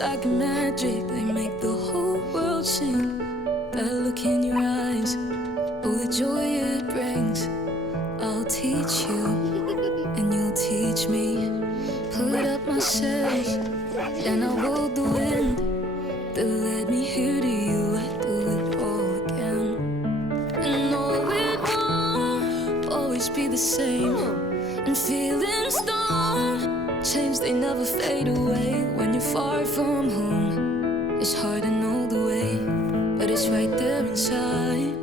like magic, they make the whole world sing. That look in your eyes, oh, the joy it brings. I'll teach you, and you'll teach me. Put up my sails, and I'll hold the wind. They'll let me hear to you, I do it all again. And no, it won't always be the same. And feelings don't change, they never fade away. When you're far from home, it's hard to know the way, but it's right there inside.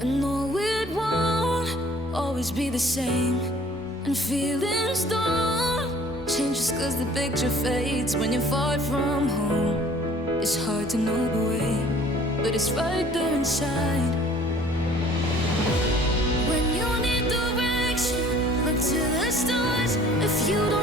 And no, it won't always be the same. And feelings don't change just cause the picture fades. When you're far from home, it's hard to know the way, but it's right there inside. When you need direction, look to the stars. If you don't